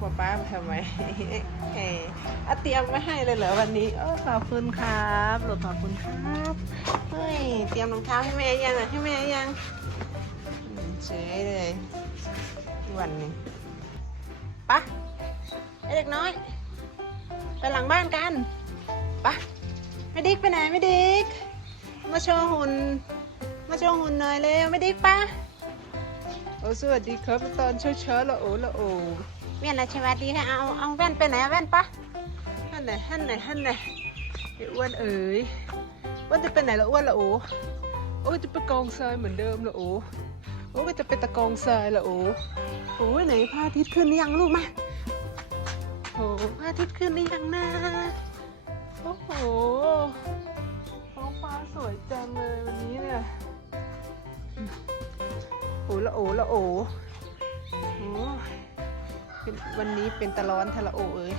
ป้าป้ามาทำไมเออเอาเตรียมไม่ให้เลยเหรอวันนี้โอ้ขอบคุณครับหลดขอบคุณครับเฮ้ยเตรียมรองเท้าให้แม่ยังอะให้แม่ยังอืมเฉยเลยวันนี้ปะไอ้เด็กน้อย ไปหลังบ้านกันปะไม่ดิกไปไหนไม่ดิกมาโชว์หุ่นมาโชว์หุ่นหน่อยเร็วไม่ดิกปะโอ้สวัสดีครับตอนเช้าเช้าๆละโอละโอ แว่นอะไรสวัสดีค่ะเอาเอาแว่นไปไหนอะแว่นปะฮั่นไหนฮั่นไหนฮั่นไหนไอ้อ้วนเอ๋ยอ้วนจะไปไหนละอ้วนละโอโอ้จะไปกองทรายเหมือนเดิมละโอโอ้จะไปตะกองทรายละโอโอ้ยไหนพระอาทิตย์ขึ้นหรือยังลูกมาโอ้พระอาทิตย์ขึ้นหรือยังนะโอ้โหท้องฟ้าสวยจังเลยวันนี้เนี่ยโอ้ละโอละโอโอ้ วันนี้เป็นตะร้อนทะละโอเอ้ย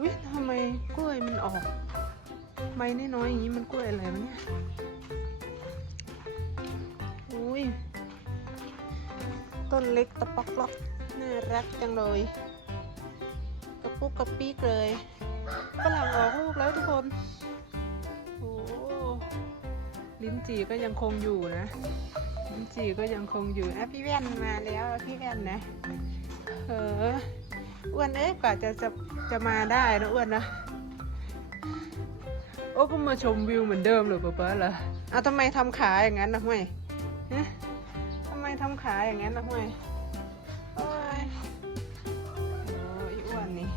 วิทำไมกล้วยมันออกใบน้อยๆอย่างนี้มันกล้วยอะไรวะเนี่ยอุ้ยต้นเล็กตะปอกล็อกน่ารักจังเลยกระปุกกระปีกเลยฝรั่งออกลูกแล้วทุกคนโอ้ลิ้นจี่ก็ยังคงอยู่นะ จีก็ยังคงอยู่อะพี่แว่นมาแล้วพี่แว่นนะเอออ้วนเอ๊ะกว่าจะจะจะมาได้นะอ้วนนะโอ้ก็มาชมวิวเหมือนเดิมเลยป๊าป๊าเหรอเอาทำไมทำขาอย่างนั้นนะห้วยฮะทำไมทำขาอย่างนั้นนะห้วยโอ้ยโอ้ยอ้วนนี่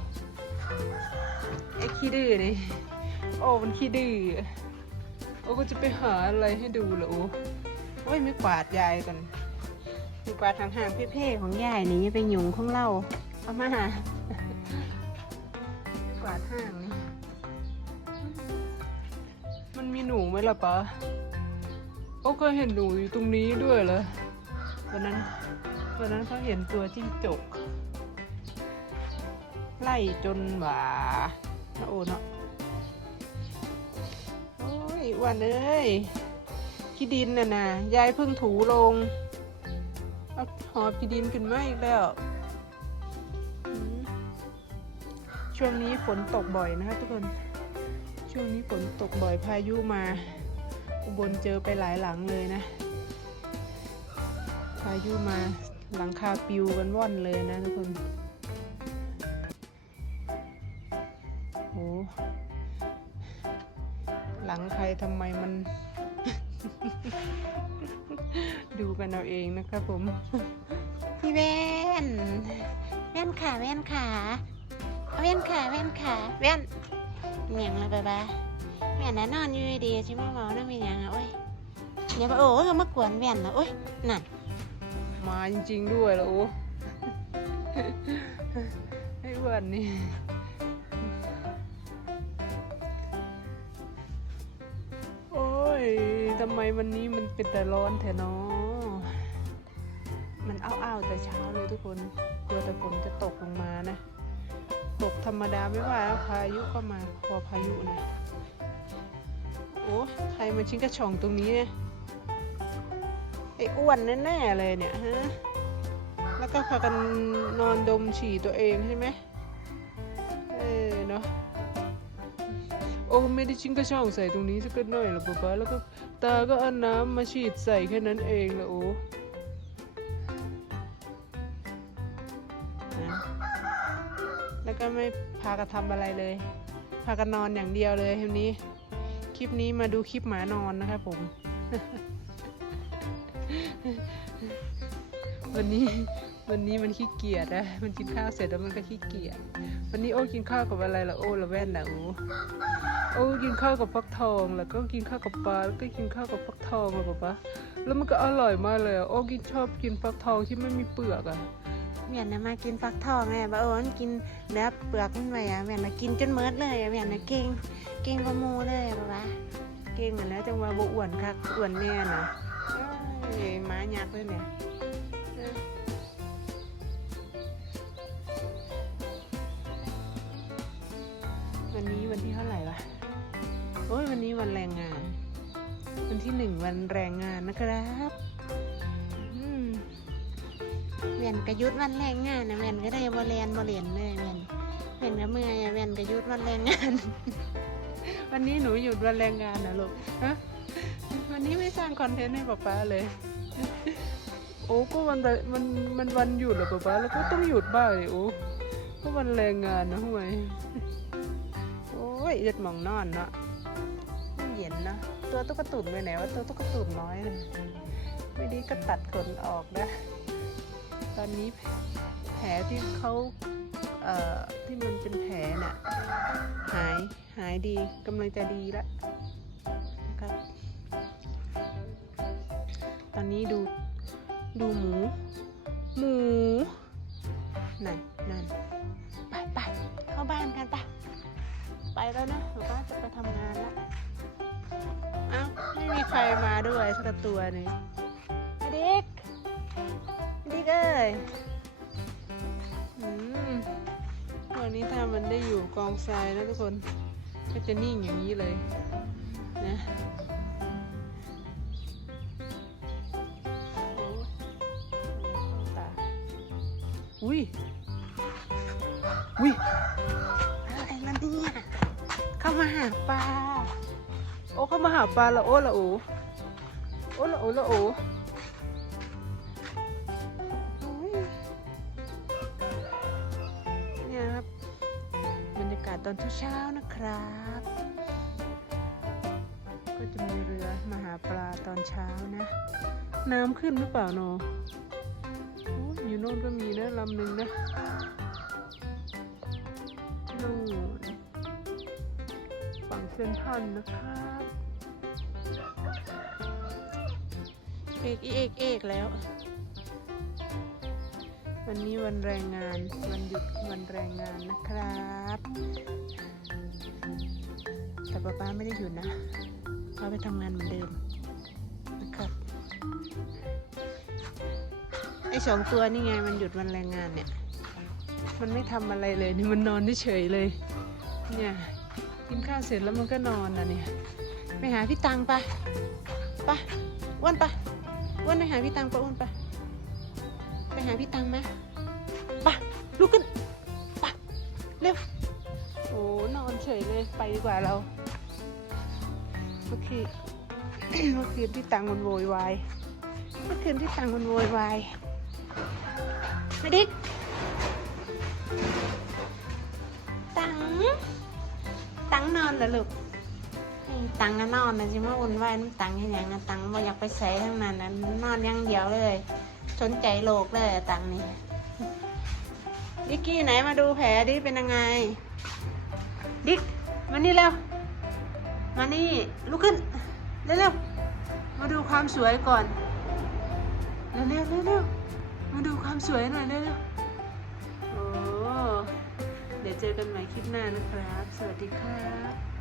ไอ้ขี้ดื้อนี่โอ้มันขี้ดื้อโอ้ก็จะไปหาอะไรให้ดูเหรอโอ้ โอ้ยไม่กวาดยายกันมีกวาดทางห่างๆเพ่ๆของยายนี่ไปหยุงของเราเอามากวาดห่างนี่มันมีหนูไหมล่ะปะโอ้ก็เห็นหนูอยู่ตรงนี้ด้วยเหรอวันนั้นวันนั้นเขาเห็นตัวจิ้งจก ไล่จนหว่าโอ้เนาะโอ้ยวันเอ้ย ขี้ดินน่ะนะยายเพิ่งถูลงเอาหอบขี้ดินขึ้นมาอีกแล้ว ช่วงนี้ฝนตกบ่อยนะคะทุกคน ช่วงนี้ฝนตกบ่อยพายุมา อุบลเจอไปหลายหลังเลยนะ พายุมาหลังคาปิวกันว่อนเลยนะทุกคนโอ้หลังใครทำไมมัน ดูกันเอาเองนะครับผม พี่แว่น แว่นขาแว่นขาเอาแว่นขาแว่นขาแว่นเหนียงเลยบายบายแว่นน่ะนอนอยู่ดีๆใช่ไหมเมานั่นมีอย่างอะโอ้ยเดี๋ยวมาโอ้ยมากวนแว่นนะโอ้ยนั่นมาจริงๆด้วยแล้วโอ้ไอ้อ้วันนี่ำไมวันนี้มันเป็นแต่ร้อนแท้เนาะมันอ้าวๆแต่เช้าเลยทุกคนกลัวแต่ฝนจะตกลงมานะ ตกธรรมดาไม่ว่าแล้วพายุก็มาพอพายุนะโอ้ใครมาชิ้นกระช่องตรงนี้เนี่ยไอ้อ้วนแน่ๆเลยเนี่ยฮะแล้วก็พากันนอนดมฉี่ตัวเองใช่ไหมเออเนาะโอ้ไม่ได้ชิ้นกระช่องใส่ตรงนี้สักหน่อยหรอกป๊าป๊าแล้วก็ ตาก็เอาน้ำมาฉีดใส่แค่นั้นเองละโอ้นะแล้วก็ไม่พากันทำอะไรเลย พากันนอนอย่างเดียวเลยทีนี้ คลิปนี้มาดูคลิปหมานอนนะครับผม วันนี้ วันนี้มันขี้เกียจนะ มันกินข้าวเสร็จแล้วมันก็ขี้เกียจ วันนี้โอ้กินข้าวกับอะไรล่ะโอ้ละแว่นนะโอ้โอ้กินข้าวกับฟักทอง แล้วก็กินข้าวกับปลา แล้วก็กินข้าวกับฟักทองอะป๊าป๊าแล้วมันก็อร่อยมากเลยอะโอ้กินชอบกินฟักทองที่ไม่มีเปลือกอะเวียนน่ะมากินฟักทองไงบ่าโอ้มันกินเนื้อเปลือกมันไว้อะเวียนน่ะกินจนเมิดเลยอะเวียนน่ะเก่ง เก่งกว่าหมูเลยอะบ่าเก่งอะนะจังว่าบ่อ้วนคักอ้วนแน่นะเอ้ยหม้ายักษ์เลยเนี่ย วันนี้วันแรงงาน วันที่หนึ่งวันแรงงานนะครับอืมแม่ม่นกระยุดวันแรงงานนะแม่นก็ได้บ่แลนบ่เล่นเลยแม่นแม่นก็เมื่อยอะแม่นกระยุดวันแรงงาน วันนี้หนูหยุดวันแรงงานนะลูกฮะวันนี้ไม่สร้างคอนเทนต์ให้ป๊าป๊าเลย โอ้ก็วันมันมันวันหยุดเหรอป๊าป๊าแล้วก็ต้องหยุดบ้างเลยโอ้ก็วันแรงงานนะห่วยโอ้ยเอ็ดหมองนอนเนาะมัน เย็นเนะ ตัวตุ๊กตุ่นไปไหนว่าตัวตุ๊กตุ่นน้อยเลยไม่ดีก็ตัดขนออกนะ ตอนนี้แผลที่เขาเอ่อที่มันเป็นแผลน่ะหายหายดีกำลังจะดีล้วนะครับ ตอนนี้ดูดูหมู หมูนั่นนั่นไปไปเข้าบ้านกันไปไปแล้วนะหนูว่าจะไปทำงานแล้ว ใครมาด้วยสักตัวหนึ่งเด็กเด็กเอ้ยวันนี้ถ้ามันได้อยู่กองทรายนะทุกคนก็จะนิ่งอย่างนี้เลยนะอุ้ย อุ้ยอะไรล่ะเนี่ยเข้ามาหาปลา โอ้เข้ามาหาปลาละโอ้ละโอ้โอ้ละโอ้ละโอ้เนี่ยครับบรรยากาศตอนเช้าๆนะครับ ก็จะมีเรือมาหาปลาตอนเช้านะ น้ำขึ้นหรือเปล่าโนอยอยู่โน่นก็มีนะลำหนึ่งนะนู่นฝั่ง เซนทรันนะครับเอกอีเอกเอกแล้ว วันนี้วันแรงงาน วันหยุดวันแรงงานนะครับแต่ป๊าป๊าไม่ได้หยุดนะเขาไปทำงานเหมือนเดิมนะครับไอ้สองตัวนี่ไงมันหยุดวันแรงงานเนี่ย มันไม่ทำอะไรเลยนี่มันนอนเฉยๆเลย เนี่ย กินข้าวเสร็จแล้วมันก็นอนนะเนี่ยไปหาพี่ตังปะปะอ้วนปะอ้วนไปหาพี่ตังปะอ้วนปะไปหาพี่ตังไหมปะลุกขึ้นปะเร็วโอ้นอนเฉยเลยไปดีกว่าเราเมื่อคืนเมื่อคืนพี่ตังมันโวยวายเมื่อคืนพี่ตังมันโวยวายมาดิกตัง งนอนเหรอลูกตังก็นอนนะจิมาวุ่นวายน้ำตังให้ยังนะตังบ่อยากไปใส่ทั้งนั้นนะนอนอย่างเดียวเลย สนใจโลกเลยตังนี่ดิกกี้ไหนมาดูแผลดิเป็นยังไง ดิกมานี่เร็วมานี่ลุกขึ้นเร็วๆมาดูความสวยก่อนเร็วๆเร็วๆมาดูความสวยหน่อยเร็วๆ เดี๋ยวเจอกันใหม่คลิปหน้านะครับ สวัสดีครับ